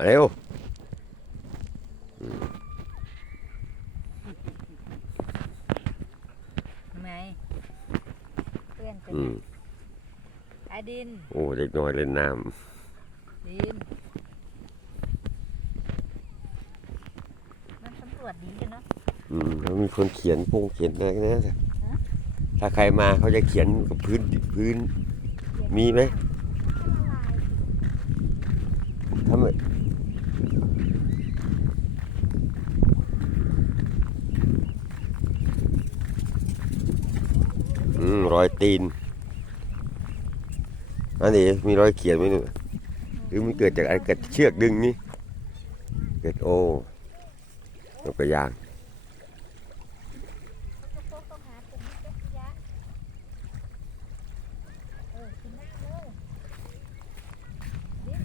มาเร็วทำไมเพื่อนเป็นอืมไอดิน โอ้เด็กน้อยเล่นน้ดิน มันสำรวจดีกันเนาะำอืมแล้วมีคนเขียนพงเขียนอะไรนะถ้าใครมาเขาจะเขียนกับพื้นพื้น มีไหมทำไมอืม รอยตีนอันนี้มีรอยเขียนไหมหนูหรือมันเกิดจากอะไรเกิดเชือกดึงนี่เกิดโอ้นกกระยางต้องหาปุ่มเล็กยะเออกินน้ำเลยดิน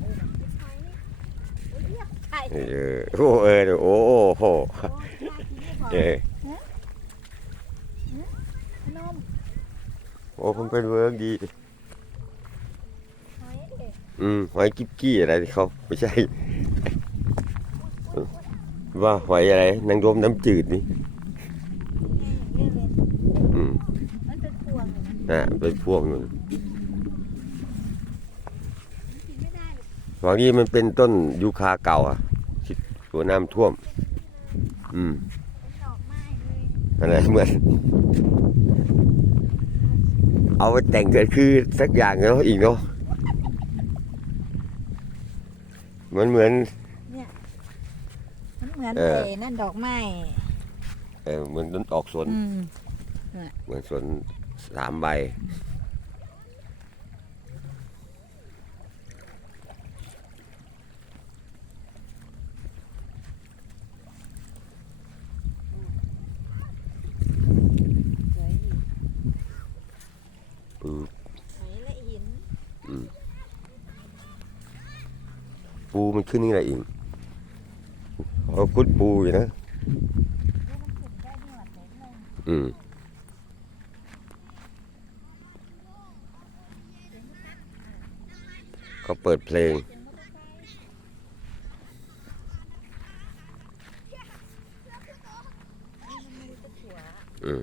เออกินไข่โอ้เยออโอ้เออโอ้โหโอ้ยน่ากินไม่พอเออ นม โอ้ผมเป็นเวิร์กดีหอยเด็กอืมหอยกิ๊บกี้อะไรที่เขาไม่ใช่ ว่าหอยอะไรนางรมน้ำจืดนี่ไงอย่างนี้เลยอืมมันเป็นพวงเลยนะอ่าเป็นพวกนู่นกินไม่ได้หรอกฝั่งนี้มันเป็นต้นยูคาเก่าอะที่ตัวน้ำท่วม อืมเป็นดอกไม้เลย อะไรเหมือน เอาไปแต่งเกิดคือสักอย่างเนาะอีกเนาะมันเหมือนมันเหมือนเออเอนั่นดอกไม้เออเหมือนต้นออกสวนอืมเหมือนสวนสามใบ สวยดี อืม หอยและหินปูมันขึ้นนี่แหละอิงเขาคุดปูอยู่นะแล้วมันขุดได้หนวดเล็กเลยอืมเขาเปิดเพลงอืม